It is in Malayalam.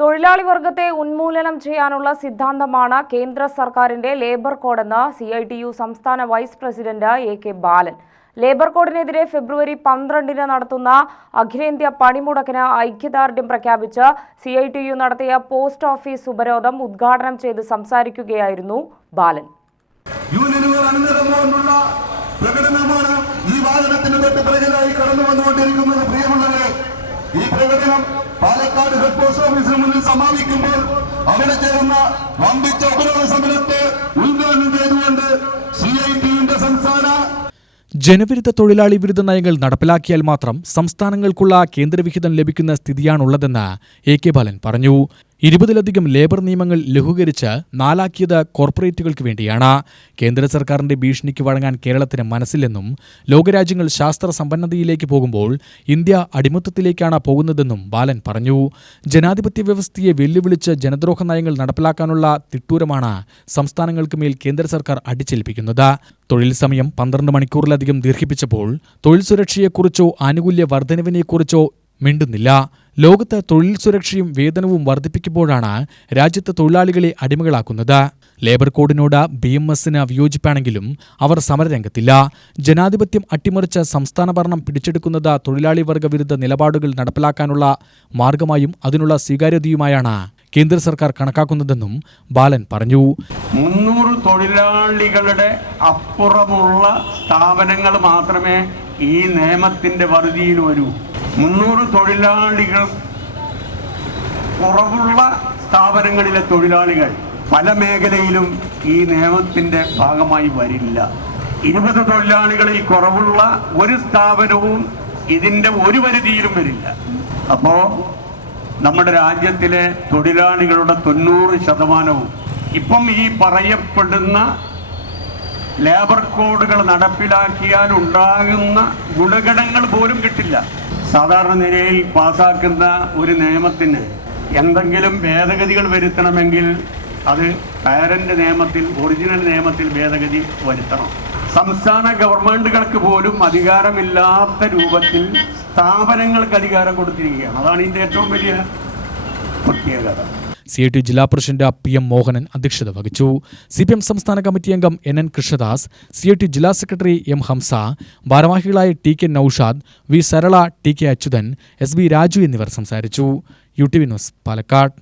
തൊഴിലാളി വർഗത്തെ ഉന്മൂലനം ചെയ്യാനുള്ള സിദ്ധാന്തമാണ് കേന്ദ്ര സർക്കാരിന്റെ ലേബർ കോഡെന്ന് സി ഐ ടി യു സംസ്ഥാന vice president A K Balan. Labour കോഡിനെതിരെ ഫെബ്രുവരി പന്ത്രണ്ടിന് നടത്തുന്ന അഖിലേന്ത്യാ പണിമുടക്കിന് ഐക്യദാർഢ്യം പ്രഖ്യാപിച്ച് സി ഐ ടി യു നടത്തിയ പോസ്റ്റ് ഓഫീസ് ഉപരോധം ഉദ്ഘാടനം ചെയ്ത് സംസാരിക്കുകയായിരുന്നു ബാലൻ. പ്രകടനമാണ് ഈ വാദനത്തിന് തൊട്ട് പിറകിലായി കടന്നു വന്നുകൊണ്ടിരിക്കുന്നത് പ്രിയമുള്ളവരെ ഈ പ്രകടനം പാലക്കാട് ഹെഡ് പോസ്റ്റ് ഓഫീസിന് മുന്നിൽ സമാപിക്കുമ്പോൾ അവിടെ ചേർന്ന വമ്പിച്ച ഉപരോധ സമരത്തെ ഉദ്ഘാടനം ചെയ്തുകൊണ്ട് സി ഐ ടിയുടെ സംസ്ഥാന ജനവിരുദ്ധ തൊഴിലാളി വിരുദ്ധ നയങ്ങൾ നടപ്പിലാക്കിയാൽ മാത്രം സംസ്ഥാനങ്ങൾക്കുള്ള കേന്ദ്രവിഹിതം ലഭിക്കുന്ന സ്ഥിതിയാണുള്ളതെന്ന് എ കെ ബാലൻ പറഞ്ഞു. ഇരുപതിലധികം ലേബർ നിയമങ്ങൾ ലഘൂകരിച്ച് നാലാക്കിയത് കോർപ്പറേറ്റുകൾക്ക് വേണ്ടിയാണ്. കേന്ദ്ര സർക്കാരിന്റെ ഭീഷണിക്ക് വഴങ്ങാൻ കേരളത്തിന് മനസ്സില്ലെന്നും ലോകരാജ്യങ്ങൾ ശാസ്ത്ര സമ്പന്നതയിലേക്ക് പോകുമ്പോൾ ഇന്ത്യ അടിമത്തത്തിലേക്കാണ് പോകുന്നതെന്നും ബാലൻ പറഞ്ഞു. ജനാധിപത്യ വ്യവസ്ഥയെ വെല്ലുവിളിച്ച് ജനദ്രോഹ നയങ്ങൾ നടപ്പിലാക്കാനുള്ള തിട്ടൂരമാണ് സംസ്ഥാനങ്ങൾക്ക് മേൽ കേന്ദ്ര സർക്കാർ അടിച്ചേൽപ്പിക്കുന്നത്. തൊഴിൽ സമയം പന്ത്രണ്ട് മണിക്കൂറിലധികം ദീർഘിപ്പിച്ചപ്പോൾ തൊഴിൽ സുരക്ഷയെക്കുറിച്ചോ ആനുകൂല്യ വർധനവിനെക്കുറിച്ചോ മിണ്ടുന്നില്ല. ലോകത്ത് തൊഴിൽ സുരക്ഷയും വേതനവും വർദ്ധിപ്പിക്കുമ്പോഴാണ് രാജ്യത്ത് തൊഴിലാളികളെ അടിമകളാക്കുന്നത്. ലേബർ കോഡിനോട് ബി എം എസിന് വിയോജിപ്പാണെങ്കിലും അവർ സമരരംഗത്തില്ല. ജനാധിപത്യം അട്ടിമറിച്ച സംസ്ഥാന ഭരണം പിടിച്ചെടുക്കുന്നത് തൊഴിലാളി വർഗ വിരുദ്ധ നിലപാടുകൾ നടപ്പിലാക്കാനുള്ള മാർഗമായും അതിനുള്ള സ്വീകാര്യതയുമായാണ് കേന്ദ്ര സർക്കാർ കണക്കാക്കുന്നതെന്നും ബാലൻ പറഞ്ഞു. മുന്നൂറ് തൊഴിലാളികളുടെ അപ്പുറമുള്ള സ്ഥാപനങ്ങൾ മാത്രമേ ഈ നിയമത്തിന്റെ പരിധിയിൽ വരൂ. മുന്നൂറ് തൊഴിലാളികൾ കുറവുള്ള സ്ഥാപനങ്ങളിലെ തൊഴിലാളികൾ പല മേഖലയിലും ഈ നിയമത്തിന്റെ ഭാഗമായി വരില്ല. ഇരുപത് തൊഴിലാളികളിൽ കുറവുള്ള ഒരു സ്ഥാപനവും ഇതിന്റെ ഒരു പരിധിയിലും വരില്ല. അപ്പോ നമ്മുടെ രാജ്യത്തിലെ തൊഴിലാളികളുടെ തൊണ്ണൂറ് ശതമാനവും ഇപ്പം ഈ പറയപ്പെടുന്ന ലേബർ കോഡുകൾ നടപ്പിലാക്കിയാൽ ഉണ്ടാകുന്ന ഗുണഗണങ്ങൾ പോലും കിട്ടില്ല. സാധാരണ നിലയിൽ പാസാക്കുന്ന ഒരു നിയമത്തിന് എന്തെങ്കിലും ഭേദഗതികൾ വരുത്തണമെങ്കിൽ അത് പാരന്റ് നിയമത്തിൽ ഒറിജിനൽ നിയമത്തിൽ ഭേദഗതി വരുത്തണം. സംസ്ഥാന ഗവൺമെന്റുകൾക്ക് പോലും അധികാരമില്ലാത്ത രൂപത്തിൽ സ്ഥാപനങ്ങൾക്ക് അധികാരം കൊടുത്തിരിക്കുകയാണ്. അതാണ് ഇതിന്റെ ഏറ്റവും വലിയ പ്രത്യേകത. സി ഐ ടി ജില്ലാ പ്രസിഡന്റ് പി എം മോഹനൻ അധ്യക്ഷത വഹിച്ചു. സി പി എം സംസ്ഥാന കമ്മിറ്റി അംഗം N N Krishnadas C I T ജില്ലാ സെക്രട്ടറി എം ഹംസ ഭാരവാഹികളായ T K Noushad V Sarala T K Achuthan S B Raju എന്നിവർ സംസാരിച്ചു. U T V news Palakkad.